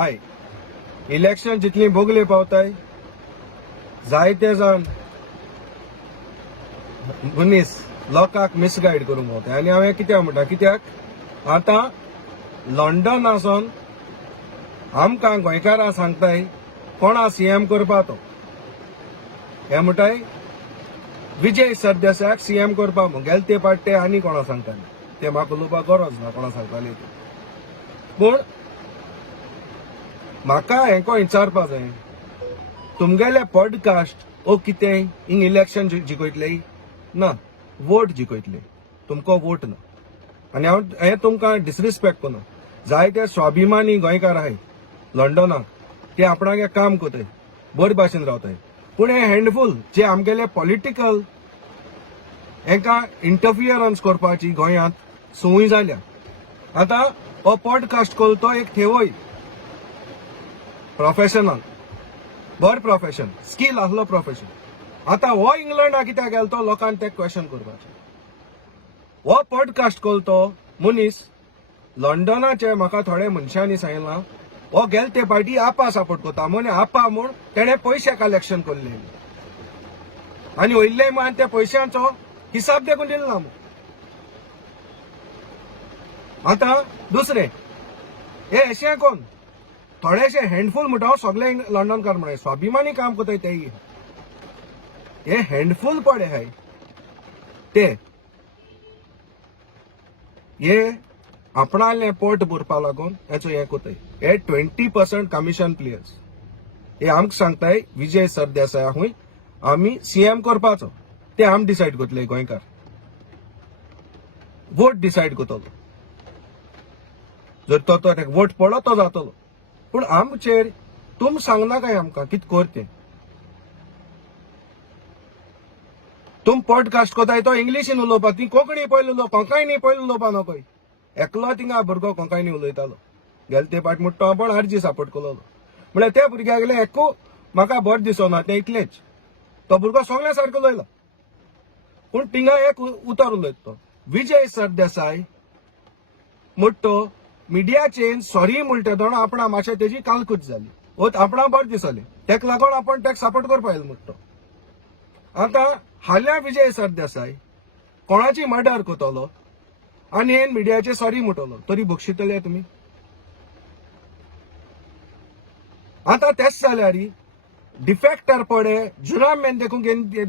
हाय election जितली भोगली पावताय जायते जाण मनीस लोकांक मिसगायड करूंक पावताय आनी हांवें कित्याक म्हणटा कित्याक आतां लंडन आसून आमकां गोंयकारां सांगताय कोणा सीएम करपा तो हे म्हणटाय विजय सरदेसायाक सीएम करपा म्हूण गेले ते पाटे आनी कोणा सांगताले ते म्हाका उलोवपाक गरज ना कोणा सांगताले ते पूण म्हाका हेंको विचारपा जाय तुमगेले पॉडकास्ट ओ कितें हिंग इलेक्शन जिखयतले ना वोट जिखयतले तुमको वोट ना आनी हांव हें तुमकां डिसरिस्पेक्ट करना जायते स्वाभिमानी गोंयकार आहाय लंडनाक ते आपणागे काम कोताय बरे भाशेन रावताय पूण हे हँडफूल जे आमगेले पॉलिटिकल हेका इंटरफियरन्स करपाची गोंयांत संवय जाल्या आतां हो पॉडकास्ट कोल तो एक थेवय प्रोफेशनल बरो प्रोफेशन स्कील आसलो प्रोफेशन आतां हो इंग्लंडा कित्याक गेलो तो लोकांनी ते क्वेश्चन करपाचे हो पॉडकास्ट कोल तो मनीस लंडनाचे म्हाका थोडे मनशांनी सांगलां हो गेल ते पार्टी आपा सपोर्ट करता म्हण आपा म्हूण तेणे पयशे कलेक्शन करले आनी वयले मान त्या पैशांचो हिसाब देखून दिलो ना आतां दुसरें हे अशें कोण थोडेशे हँडफूल म्हणटा हांव सगळे लंडनकार म्हणाय स्वाभिमानी काम करताय ते हे हँडफूल पडे हाय ते हे आपणाले पोट भरपा लागून हेचो हे कोताय हे 20% कमिशन प्लेयर्स हे आमकां सांगताय विजय सरदेसाय हुंय आमी सीएम करपाचो ते आम डिसायड करतले गोंयकार वोट डिसायड करतलो जर तो वोट पडलो तो जातलो पूण आमचेर तुम सांगना काय आमकां कितें करते तुम पॉडकास्ट कोताय तो इंग्लिशीन उलोवपा ती कोंकणी पयली उलोवप कोंकणी पयली उलोवपा नकोय एकलो थिंगा भुरगो कोंकणी उलयतालो गेले ते पाट म्हणटा पण आरजी सपोर्ट केलो म्हळ्यार त्या भुरग्याक गेले एकू म्हाका बरें दिसना ते इतलेंच तो भुरगो सगळ्या सारको उलयलो पूण थिंगा एक उतर उलयता तो Vijay Sardesai म्हणटो media chain sorry म्हणटा दोन आपणा मातशें तेजी कालकूट जाली वो आपणा बरें दिसलें तेका लागून आपण तेका सपोर्ट करपा येयलो म्हणटो आतां हाल्या विजय सरदेसाय कोणाची मर्डर करतलो आनी हेन मिडियाचे सॉरी म्हणटलो तरी बक्षितले तुमी आतां तेच जाल्यार डिफेक्टर पडे जुरामेन देखून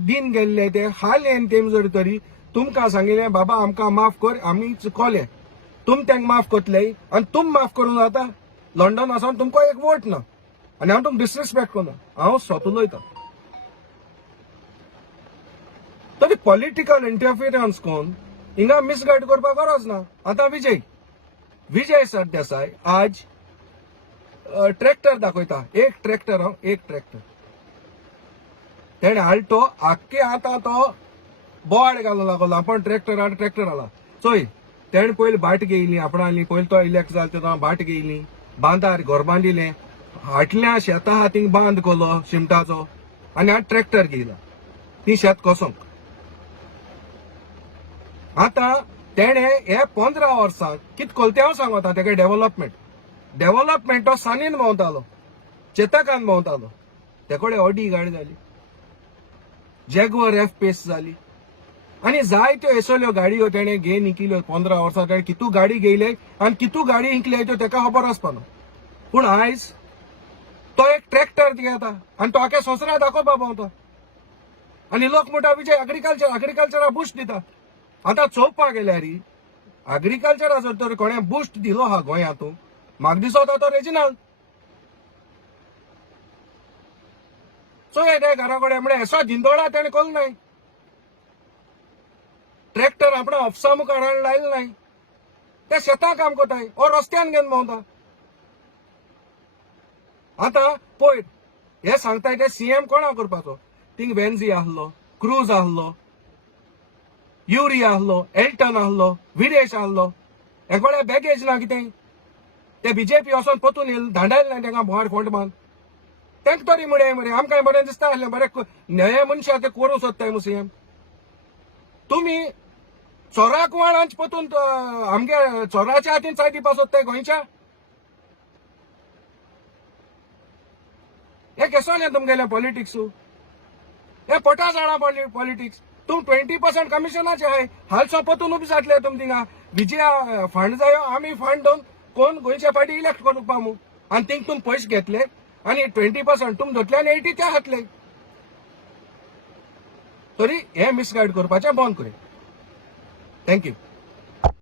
दिन गेल्ले ते हाल हेन तेम जर तरी तुमकां सांगिल्लें बाबा आमकां माफ कर आमी चुकोले तुम तेंक माफ करतले आनी तुम माफ करून जाता लंडन आसून तुमकां एक वोट ना आनी हांव तुमकां डिसरिस्पेक्ट करना हांव स्वत उलयतां तरी पॉलिटिकल इंटरफियरन्स कोन्न हिंगा मिसगायड करपाक गरज ना आतां विजय सरदेसाय आज ट्रॅक्टर दाखयता एक ट्रॅक्टर तेणे आल्टो आख्खे आतां तो बोवाड घालूंक लागलो आपण ट्रॅक्टर आला चोय तेणे पयलीं बाट घेयली आपणाली पयलीं तो इलेक्ट जालो तेन्ना बाट घेयली बांदार घर बांदिलें हाटल्या शेतां आहा थिंग बांद केलो शिमटाचो आनी आतां ट्रॅक्टर घेयला ती शेत कोसोंक आतां तेणे हे 15 वर्सां कितें कोल ते हांव सांगता तेका डेव्हलपमेंट तो सानीन भोंवतालो चेतकान भोंवतालो ते कडेन ऑडी गाडी जाली जॅगवर एफ पेस जाली आनी जायत्यो एसल्यो गाडयो तेणे घेवन इंकिल्यो 15 वर्सां तेणे कितू गाडी घेयले आनी कितू गाडी इंकले त्यो तेका खबर आसपाना पूण आयज तो एक ट्रॅक्टर घेता आनी तो आख्या सोसऱ्या दाखोवपा भोंवता आनी लोक म्हणटा विजय अग्रिकल्चरा बुस्ट दिता आतां चोवपाक गेल्यार अग्रिकल्चरा जर तर कोणें बुस्ट दिलो हा गोंयांत म्हाका दिसता तो रेजिनाल्ड सो हे घरा कडेन म्हणजे असो जिंदोळा तेणे कोल नाय ट्रॅक्टर आपणा ऑफिसा मुखार हाडून लायलो नाय ते शेतां काम कोताय ओ रस्त्यान घेवन भोंवता आतां पळय हे सांगताय ते सीएम कोणा करपाचो थिंग वेन्झी आहलो क्रूज आहलो युरी आहलो एल्टन आहलो विदेश आहलो हे कोणे बॅगेज ना कितें ते बीजेपी वचोन पोतून येयले धांडायले ना तेंका भायर फोंडमान तेंक तरी म्हणे मरे आमकां बरें दिसता आसलें बरें हे मनशां ते करूं सोदताय मु सीएम तुमी चोराक वाणांच पोतून आमगे चोराच्या हातीन चाय दिवपा सोदताय गोंयच्या हे केसोन तुमगेले पॉलिटिक्स हे पोटा जाणा पॉलिटिक्स तुम 20% कमिशनाचे आहे हाल सोपतून उभी जातले तुम थिंगा विजया फंड जायो आम्ही फंड दोन कोण गोंयच्या पार्टी इलेक्ट करूंक पामू आणि थिंग तुम पयशे घेतले आणि 20% तुम धरले आणि 80 ते हातले तरी हे मिसगायड करपाचें बंद करें थँक्यू